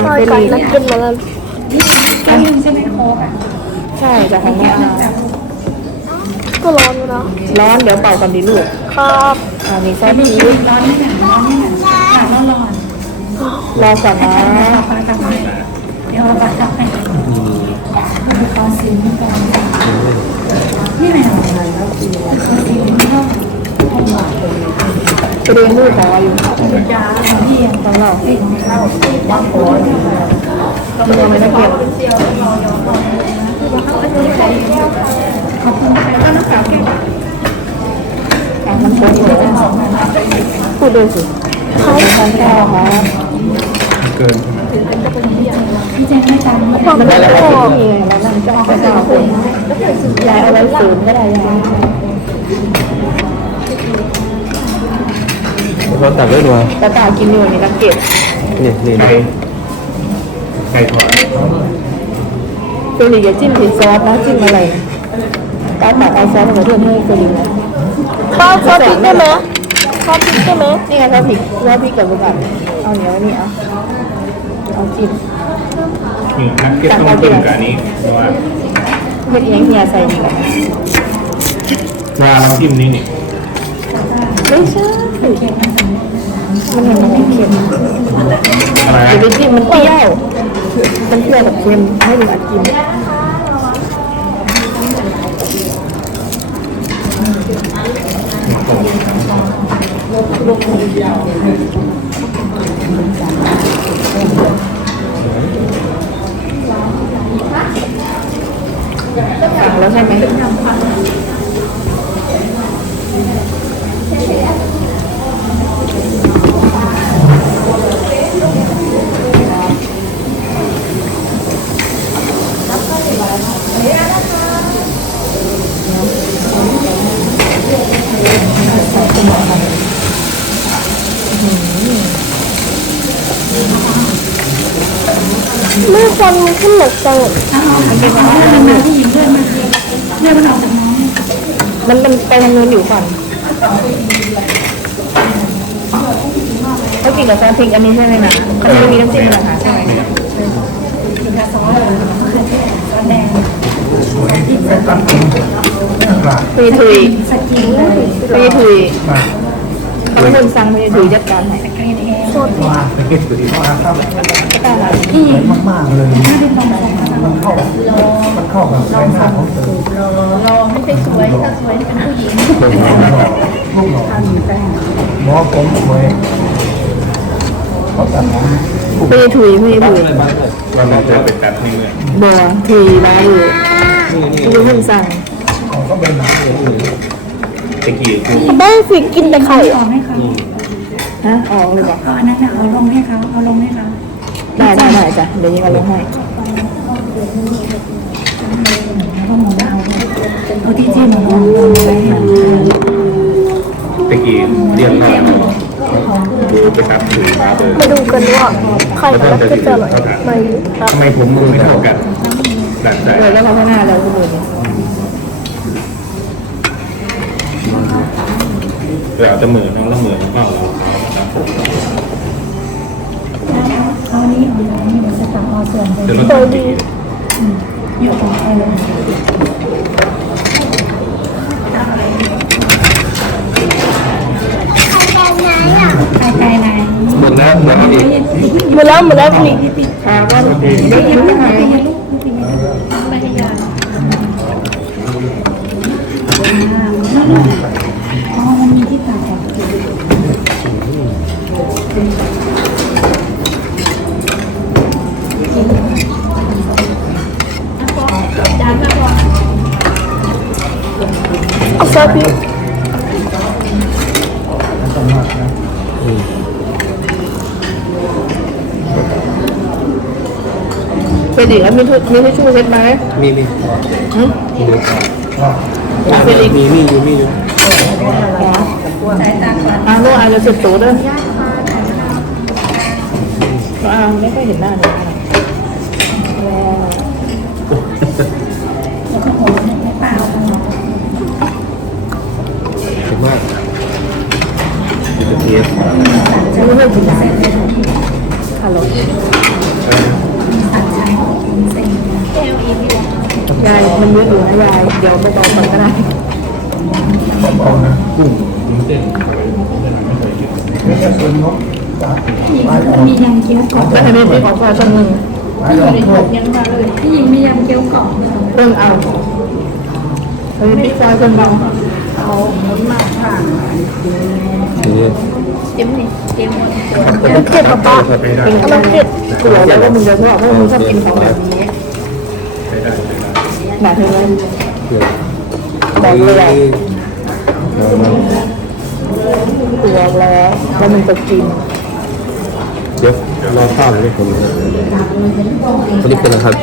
ใช่กันนักกินมาแล้วใช่ไหมโค้กอะใช่จะของน้าก็ร้อนอยู่นะร้อนเดี๋ยวเป่ากันดีลูกครับอ่ามีซอสพริกร้อนนี่หนักร้อนนี่หนักหนักร้อนร้อนรอก่อนนะเอาปลาตักให้เดี๋ยวเอาปลาตักให้ตอนซีนี่ก่อนนี่ไหนอะไรแล้ว เรียนลูกขออยู่ยาของพี่ยังของเราติดเข้ามันยังไม่ได้เก็บขอบคุณก็น้ำขาวแก้อะมันโค้งเลยพูดด้วยสิเขาของแก้วครับเกินพี่แจ้งไม่ตามไม่มันได้แล้วที่ไงแล้วมันจะเอาไปเก้าคนยายเอาไว้ศูนย์ก็ได้ยาย ร้อนตักได้ด้วยตาตากินอยู่นี่นักเก็บนี่นี่นี่ไก่ทอดเฟรีอย่าจิ้มผิดซอสนะจิ้มอะไรตาตักเอาซอสมาเพิ่มให้เฟรีนะข้าวซอสพริกได้ไหมซอสพริกได้ไหมนี่ไงซอสพริกซอสพริกกับบุกัดเอาเหนียวนี่เอาเอาจิ้มนี่นักเก็ตต้องกินกับอันนี้เพราะว่าเฮ็ดเองเฮียใส่นี่ก่อนปลาน้ำจิ้มนี่นี่ไม่ใช่ มันยังไม่เค็มอะไรอย่าไปจิ้มมันเปรี้ยว มันเปรี้ยวกับเค็มให้ดูอัดกินสั่งแล้วใช่ไหม ไม่ควรมีขึ้นหนกจังอะไรมันมาที่ยิงเพื่อนมาเพื่อนมันออกจากน้องมันมันไปทางนู้นอยู่ก่อนเขากินกับซอสพริกอันนี้ใช่ไหมนะเขาไม่มีน้ำจิ้มหรอกค่ะใช่ไหมกินกระซอสเลยมะเขือเทศซอสแดง ทุยทุยสกีเลยทุยทุยเขาเป็นคนสั่งทุยทุยจัดการให้สกีเองว่าตะเกียบตัวที่ว่าครับที่มากๆเลยน่าเป็นตรงไหนมันเข้ามันเข้ากับใบหน้าของเธอรอไม่เป็นสวยถ้าสวยเป็นผู้หญิงลูกหล่อหมอผมสวยเขาตัดผมทุยทุยทุยทุยว่ามันจะเป็นแบบนี้เลยบัวทุยมาอยู่ทุยเพิ่งสั่งเขา ก็เป็นหนังอื่นตะกี้คือได้สิกินแต่ไข่ออกให้เขาฮะออกเลยบอกเอาอันนั้นเอาลงให้เขาเอาลงให้เขาได้ได้ได้จ้ะเดี๋ยวยังเอาลงให้แล้วก็หมูเอาเอาที่ที่หมูไว้ตะกี้เรียกว่าดูไปตัดถือมาเลยมาดูกันว่าไข่กับนักกินจะอร่อยไหมครับทำไมผมมือไม่เท่ากันดัดใจเดี๋ยวแล้วพัฒนาแล้วคุณดูนี่ เดี๋ยวเอาแต่มือน้องละมือน้องเราเอานี้เอานี้มันจะตัดเอาส่วนไปจะลดสวยตะดีกี้อยู่ตรงไอ้ลงไข่ไก่ไหนหมดแล้วหมดแล้วอีกหมดแล้วหมดแล้วพี่พาก็ได้ยินไหมอ๋อ มันมีที่ตัดอะ เอาซอสพริกเป็นอีกแล้วมีทุมีทิชชู่เช็ดไหมมีมีหืมมีเป็นอีกมีมีอยู่มีอยู่สายตาก่อนอะลูกอาจจะเสร็จตัวด้วยอ่าไม่ค่อยเห็นหน้าเลย กรอบแล้วให้แม่ไปขอพอสักหนึ่งไม้ออกโทษยังมาเลยพี่หญิงมียำเกี๊ยวกรอบเพิ่งเอาเฮ้ยพี่ชายคนเบาเอาน้ำมันผ่านนี่เต็มนี่เต็มหมดมันเก็บปะปะใช้ได้เป็นกำลังเก็บกลัวแล้วว่ามึงจะชอบเพราะมึงชอบกินของแบบนี้ใช้ได้ใช้ได้หนาเธอเลยเดี๋ยวบอกเลยเอามากลัวแล้วว่ามึงจะกิน เดี๋ยวรอข้าวเลยผมอันนี้เป็นอะไรครับ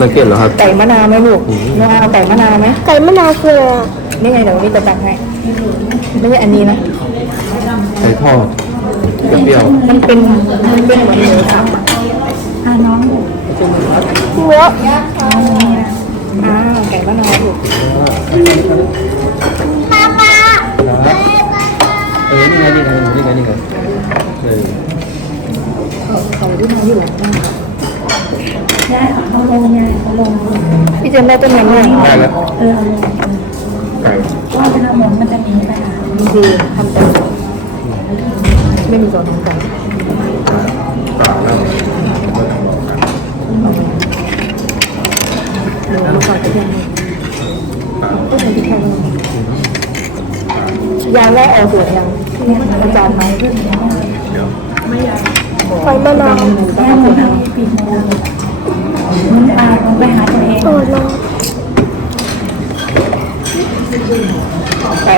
นักเก็ตเหรอครับ ไก่มะนาวไหมลูกน้องเอาไก่มะนาวไหมไก่มะนาวคืออะไรอะนี่ไงเดี๋ยวนี้จะตักให้ไม่ใช่อันนี้นะ ไก่ทอดเปรี้ยวมันเป็นมันเป็นเหมือนหมูสับอะพาน้องหัวอ้าวไก่มะนาวลูกเออนี่ไงนี่ไงนี่ไงนี่ไงเออ เขาที่มาอยู่หลังบ้าได้เอาลงไงเอาลงพี่เจมส์ได้ต้นยำเนี่ยได้แล้วเออเอาลงไก่ว่าเป็นน้ำมันมันจะมีปัญหาคือทำแต่ไม่มีส่วนของไก่ปลาแล้วเดี๋ยวเราก่อนจะยังก็ใช้ที่แค่นี้ยาแรกเอาส่วนยังอาจารย์ไหมเดี๋ย วไก่มะนาวแม่หมดแล้วปีกมือมันปลาลงไปหาตัวเองเออลองไก่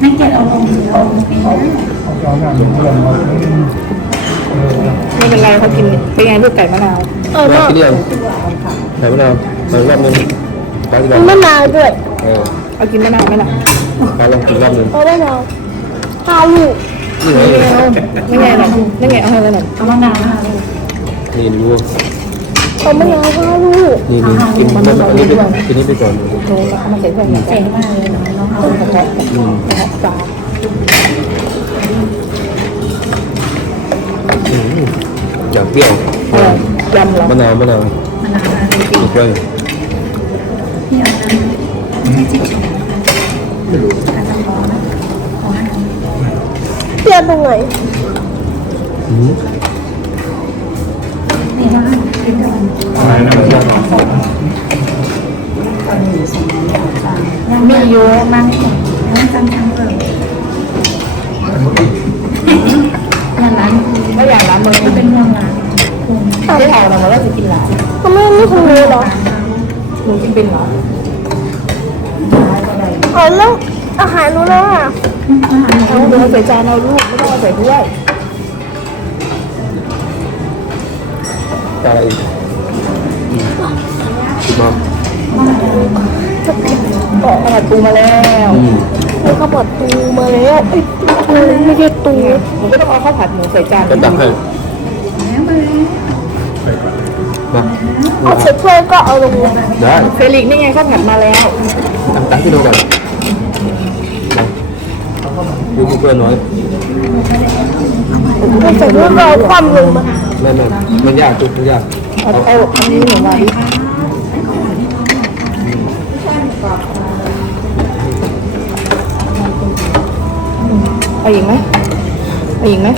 ให้เกียรติเอาลงเอาลงเองนะเอาจองหน้าเป็นเพื่อนมไม่เป็นไรเขากินเป็นไงลูกไก่มะนาวเออมาลองกินยังไข่มะนาวไปรอบนึงกรอบมะนาวด้วย เออเอากินมะนาวไหมล่ะไปลองกินรอบนึงเอามะนาวห้าลูก ไงไม่เอาไม่ไงหรอกไม่ไงเอาให้แล้วหน่อยเอามะนาวมาเลยนี่ดูเอามะนาวห้าลูกนี่นี่กินมันอันนี้ไปกินนี้ไปก่อนโดนแล้วเอามาใส่เพื่อนอย่างเจ๋งมากเลยน้องเอาต้นกระเพาะอืมกระเพาะปลาอืมอยากเปรี้ยวอะไรยำเหรอมะนาวมะนาวมะนาวมาเลยอีกเลยพี่เอาน้ำไม่จิ๊บการ เปรี้ยตรงไหนอืมนี่ว่าเป็นดอกอะไรนะมันจะยังมีเยอะมากน้องจังจังเลยอย่างนั้นไม่อย่ากร้านมึงคือเป็นห่วงร้านคุณได้เอาเรามาแล้วจะกินหลานเขาไม่ไม่คุณรู้หรอหนูกินเป็นเหรอเอแล้ว อาหารรู้แล้วอะอาหารเอาเดี๋ยวเอาใส่จานเอาลูกไม่ต้องเอาใส่ถ้วยจะอะไรอีกอีกบ้างออกมาปูมาแล้วอืมมีข้าวผัดตูมาแล้วไอ้ตูไม่ใช่ตูหนูก็ต้องเอาข้าวผัดหมูใส่จานจะตักให้แล้วมาแล้วมาเอาใส่ถ้วยก็เอาลงเลยได้เฟลิกนี่ไงข้าวผัดมาแล้ว ตักตักที่โดก่อนมา ดูเพื่อนน้อยเอาใส่ถ้วยก็เอาความลงมาไม่ไม่มันยากจุดมันยากเอาเอาอันนี้หนูมาดิเอาอีกไหมเอาอีกไหม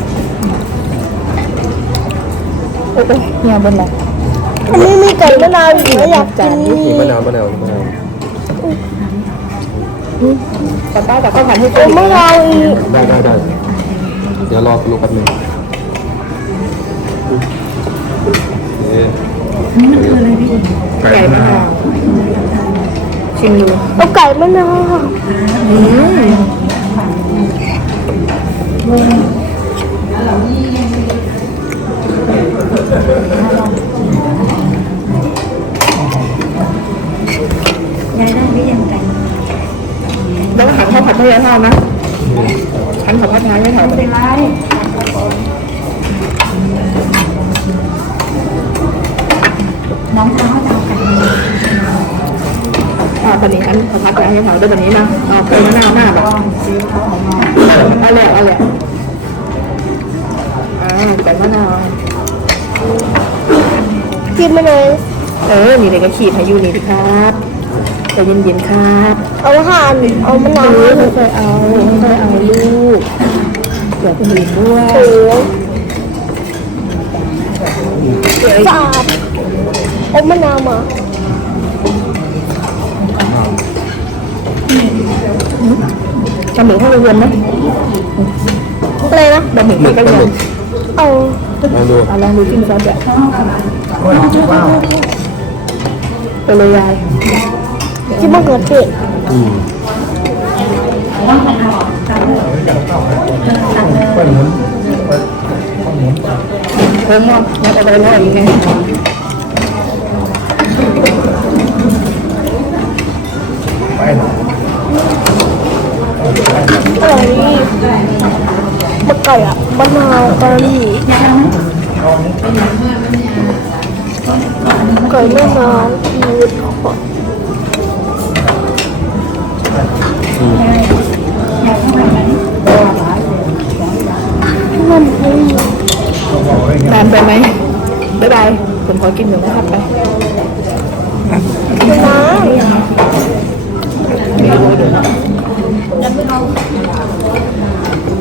โอ้ยเฮียบนไหนอันนี้มีไก่มะนาวอยู่แล้วอยากกินมีมะนาวมะนาวมะนาว ป้าป้าแต่ข้าวผัดให้เฟเอาลิกมะนาวอีกได้ได้ได้เดี๋ยวรอลูกแป๊บนึงเอ๊ะนี่มันคืออะไรพี่ไก่ไก่มะนาวชิมดูเอาไก่มะนาวอืมยายได้หรือยังไก่ แล้วหันข้าวผัดให้ยายทานนะหันข้าวผัดให้ยายทานเป็นไรน้องเขาจะเอาไก่อ่าตอนนี้อันข้าวผัดให้ยายทานด้วยแบบนี้นะเอาไก่มะนาวหน้าแบบเอาแหละเอาแหละอ่าไก่มะนาวกินมาเลยเออนี่เลยก็ขีดให้ยูนี่ดิครับ ใจเย็นๆครับเอาห่านเอามะนาวเออค่อยๆเอาค่อยๆเอาลูกเดี๋ยวคนอื่นด้วยโอ้ยเดี๋ยวสะอาดเอามะนาวมาจำหมูข้าวเรียนไหมอะไรนะบะหมี่ข้าวเรียนเอาลองดูเอาลองดูจิ้มซอสแบบว้าวว้าวไปเลยยาย ที่มะเขือเทศอืมไปหมุนไปหมุนไปเพิ่มมากแล้วเอาไปแล้วอีกไงไปหน่อยอร่อยมะไก่อะมะนาวกะหรี่ไก่มะนาวยืด นานไปไหมบ๊ายบาย ผมขอกินหนึ่งนะครับไปนะ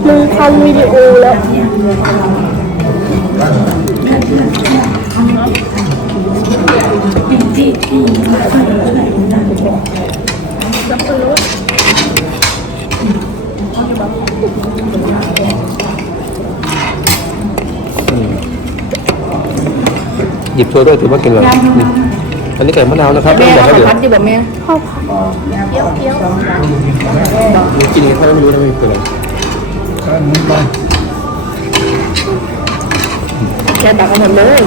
มึงทำวิดีโอแล้ว หยิบโชว์ด้วยถือว่ากินเลยนี่อันนี้ไก่มะนาวนะครับแม่ไม่เอาบอกข้าเขาวเดี๋ยวผัดดีกว่าแม่ข้าวผัดเกี๊ยวเกี๊ยวกินเขาไม่รู้นะไม่เป็นไรไปหมุนไปแกตักเอาหมดเลย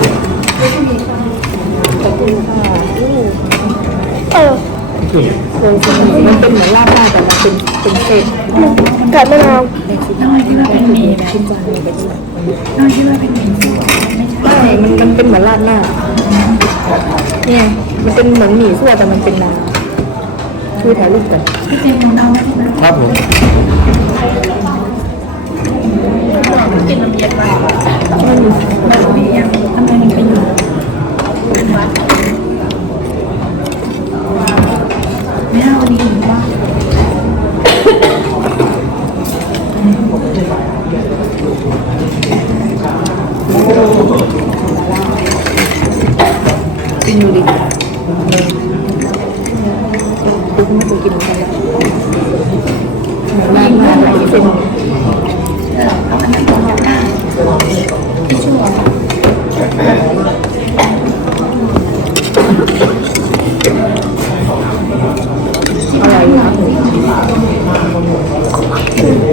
ขอบคุณค่ะเออมันเป็นเหมือนลาบได้แต่มันเป็นเป็นเศษไก่มะนาวน้อยที่ว่าเป็นหมี่แบบน้อยที่ว่าเป็นหมี่สุกไม่ใช่ ไม่มันมันเป็นเหมือนลาบหน้าเนี่ยมันเป็นเหมือนหมี่ซั่วแต่มันเป็นน้ำช่วยถ่ายรูปก่อนพี่เจนลองเอาไว้ที่บ้านครับผมแบบมีอย่างทำไมมันเป็นอยู่ไม่เอาดีหรือว่า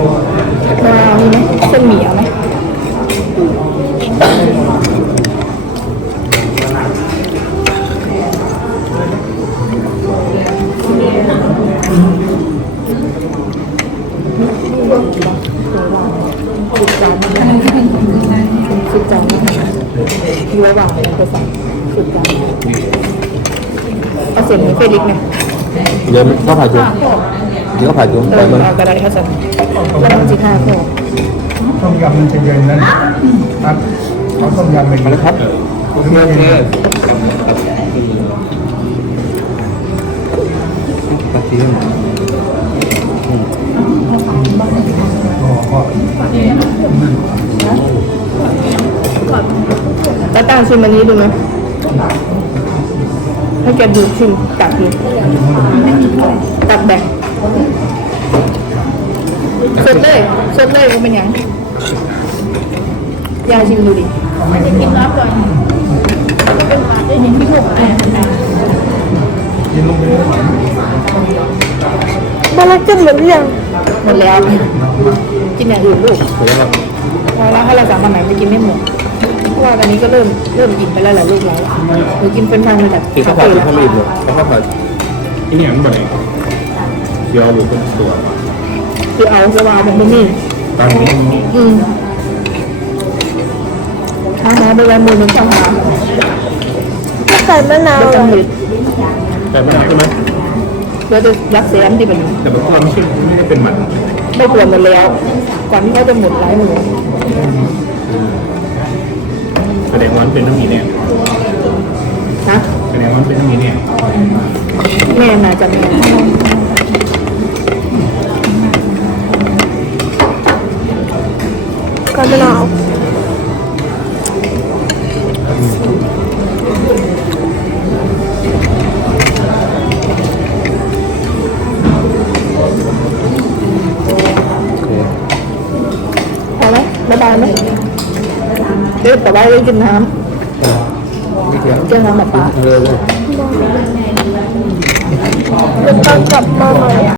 มาเอานี่ไหมเส้นหมี่เอาไหมอะไรที่เป็นของเราได้สุดจานนะคะที่ระหว่างไปสั่งสุดจานเอาเสียงนี้เฟลิกเนี่ยเดี๋ยวเขาผ่าจุเดี๋ยวเขาผ่าจุเอไปอมันเอากระดาษเขาสั่งแล้วมัน จีห้าพอต้มยำมันจะเย็นนั้นครับเอาต้มยำไปมาแล้วครับโอเคโอเคกระเทียมอ๋อก็แล้วตั้งชิมอันนี้ดูไหมให้แกดูชิมตักดูตักแบ่ง สดเลยสดเลยมันเป็นหยังยายชิมดูดิกินรับก่อนได้เห็นที่หกแปดนะกินลงไปเลยมาแล้วจะเหมือนยังหมดแล้ว กินอย่างอื่นลูกเดี๋ยวครับพอแล้วถ้าเราสั่งวันไหนจะกินไม่หมดเพราะว่าตอนนี้ก็เริ่มเริ่มอิ่มไปแล้วแหละลูกเราหนูกินเป็นทางมาจากกินข้าวคาผัดเฟ่กินแล้วข้าวไม่อิ่มเลยข้าวผัดอีนี่อย่างบ่อยเดี๋ยวอยู่เป็นตัว คือเอาสวาเป็นบะหมี่ตอนนี้อืมข้าวหาไปไว้มือหนึ่งข้าวหาไก่มะนาวแล้วเหรจะอหยุดแต่ไม่ได้ใช่ไหมแล้วจะรักเสียมที่เป็นแต่บางคนไม่ใช่ไม่ได้เป็นหมันไม่กลัวหมดแล้ว ก่อนที่เขาจะหมดหลายหมูแสดงว่าเป็นน้ำมีแน่นะเป็นดงว่าเป็นอย่างนี้เนี่ยแม่น่าจะแม่ แต่ว่าได้กินน้นี่เกี่ยวำเจ้าน้ำแบบปลา เออแล้วก็กลับมาใหม่